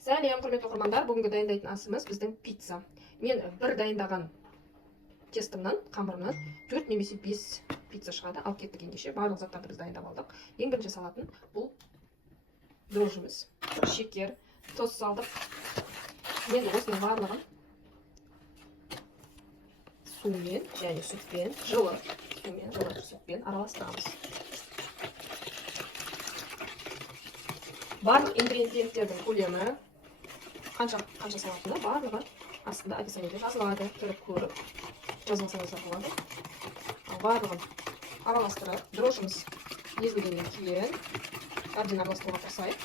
Сәлем, құрметті оқырмандар. Бүгінгі дайындайтын асымыз біздің пицца. Мен бір дайындаған тестімнан, қамырымнан 4 немесе 5 пицца шығады. Ал кеттік ендеше. Барлық заттарды біз дайындап алдық. Ең бірінші салатын бұл дрожжымыз, шекер, тұз салдық. Енді осының барлығын сумен және сүтпен, жылы сумен, жылы сүтпен араластырамыз. Барлық ингредиенттердің көлемі қанша салатыны барлығы астында описаниеде жазылады. Көріп жазылсаңыздар болады. Барлығын араластырып, дрожжымыз езілгеннен кейін әбден араластыруға тырысайық.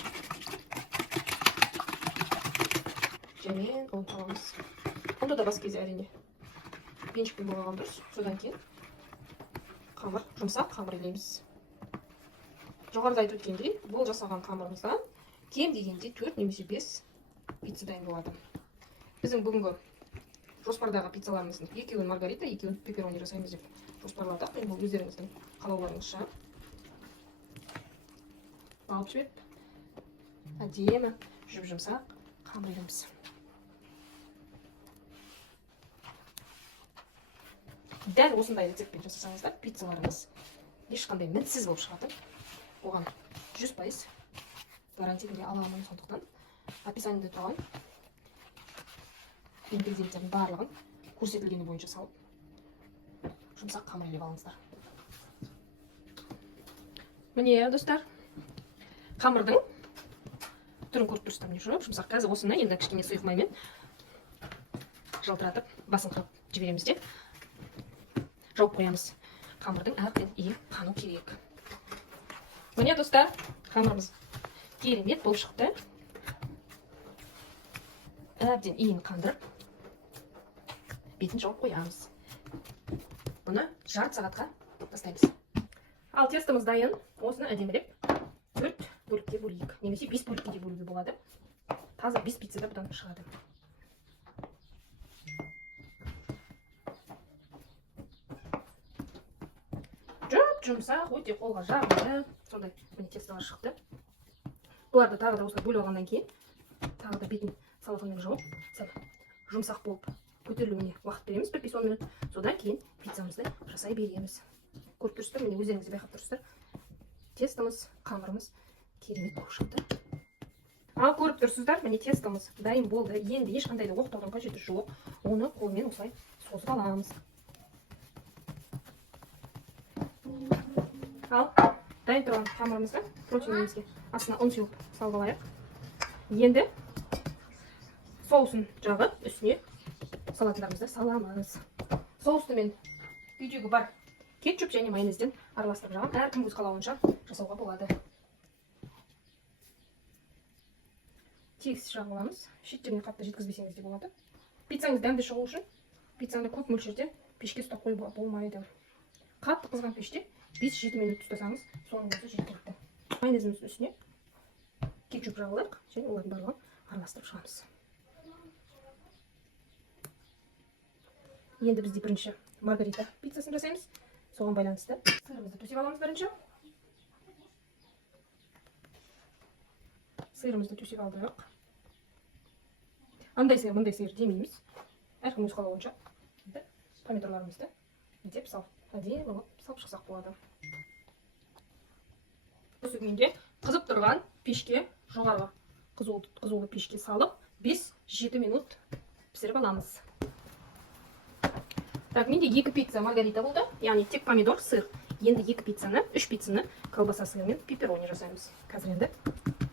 Және ұн саламыз. Ұнды да бас кезде әрине пеншікпен болған дұрыс. Содан кейін қамыр, жұмсақ қамыр илейміз. Жоғарыда айтып өткендей, бұл жасаған қамырымыздан кем дегенде 4 немесе 5 пицца дайын болады. Біздің бүгінгі жоспардағы пиццаларымыздың екеуін маргарита, екеуін пепперони жасаймыз деп жоспарладық. Мен бұл өздеріңіздің қалауларыңызша алып жіберіп, әдемі жұп-жұмсақ қамыр илейміз. Дәл осындай рецептпен жасасаңыздар, пиццаларыңыз ешқандай мінсіз болып шығады. Оған 100% гарантия аламын. Сондықтан описаниеде тұрған ингредиенттердің барлығын көрсетілгені бойынша салып, жұмсақ қамыр илеп алыңыздар. Міне, достар, қамырдың түрін көріп тұрсыздар, міне жұмсақ. Қазір осыны енді кішкене сұйық маймен жалтыратып, басын қырып жібереміз де жауып қоямыз. Қамырдың әбден иіп қану керек. Міне, достар, қамырымыз керемет болып шықты. Әбден иін қандырып, бетін жауып қоямыз. Бұны жарты сағатқа тастаймыз. Ал тестіміз дайын. Осыны әдемілеп 4 бөлікке бөлейік. Немесе 5 бөлікке де бөлуге болады. Таза 5 пицца да бұдан шығады. Жұмсақ, өте қолға жағымды. Сондай міне тесталар шықты. Бұларды тағы да осылай бөліп алғаннан кейін тағы да бетін салфанмен жауып, сәл жұмсақ болып көтерілуіне уақыт береміз, 5-10 минут. Содан кейін пиццамызды жасай береміз. Көріп тұрсыздар, міне өздеріңіз байқап тұрсыздар. Тестамыз, қамырымыз керемет болып шықты. Ал көріп тұрсыздар, міне тестамыз дайын болды. Енді ешқандай да оқтаудың қажеті жоқ. Оны қолмен осылай созып аламыз. Ал дайын тұрған қамырымызды протеинімізге астына ұн сеуіп салып алайық. Енді соусын жағып, үстіне салатындарымызды саламыз. Соусты мен үйдегі бар кетчуп және майонезден араластырып жағам. Әркім өз қалауынша жасауға болады. Тегіс жағып аламыз. Шеттеріне қатты жеткізбесеңіз де болады. Пиццаңыз дәмді шығу үшін пиццаны көп мөлшерде пешке ұстап қоюға болмайды. Қатты қызған пеште 5-7 минут ұстасаңыз, соның өзі жеткілікті. Майонезіміздің үстіне кетчуп жағылайық, және олардың барлығын араластырып шығамыз. Енді бізде бірінші маргарита пиццасын жасаймыз. Соған байланысты сырымызды төсеп аламыз бірінші. Сырымызды төсеп алдық. Андай сыр, мындай сыр демейміз. Әркім өз қалауынша помидорларымызды етеп салып, әдемі салып шықсақ болады. Осы күйінде қызып тұрған пешке, жоғарғы қызулы пешке салып 5-7 минут пісіріп аламыз. Так, менде 2 пицца маргарита болды, яғни тек помидор, сыр. Енді 2 пиццаны, 3 пиццаны колбаса сырымен пепперони жасаймыз. Қазір енді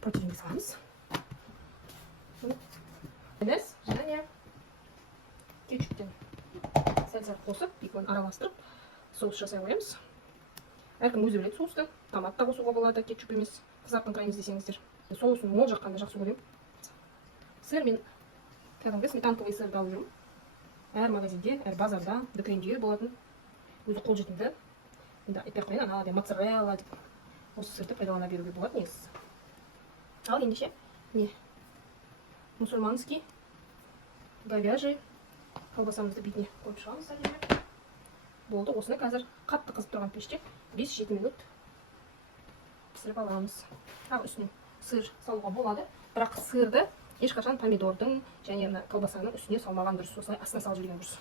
протеинге саламыз. Және кетчуптен сәл-сәл қосып, екеуін араластырып, соус жасай қоямыз. Әркім өзі біледі соусты. Томат та қосуға болады, кетчуп емес. Қызартын қайын іздесеңіздер. Соусын мол жаққанды жақсы көремін. Сыр мен кәдімгі сметанковый сырды алып жүрмін. Әр магазинде, әр базарда, дүкенде болатын. Өзі қолжетімді. Енді айтпай қойын, ана де моцарелла деп осы сырды пайдалана беруге болады негізі. Ал ендеше не мусульманский говяжий колбасамызды бетіне қойып шығамыз әдемі. Болды, осыны қазір қатты қызып тұрған пеште 5-7 минут пісіріп аламыз. Ал үстіне сыр салуға болады, бірақ сырды ешқашан помидордың және мына колбасаның үстіне салмаған дұрыс, осылай астына салып жіберген дұрыс.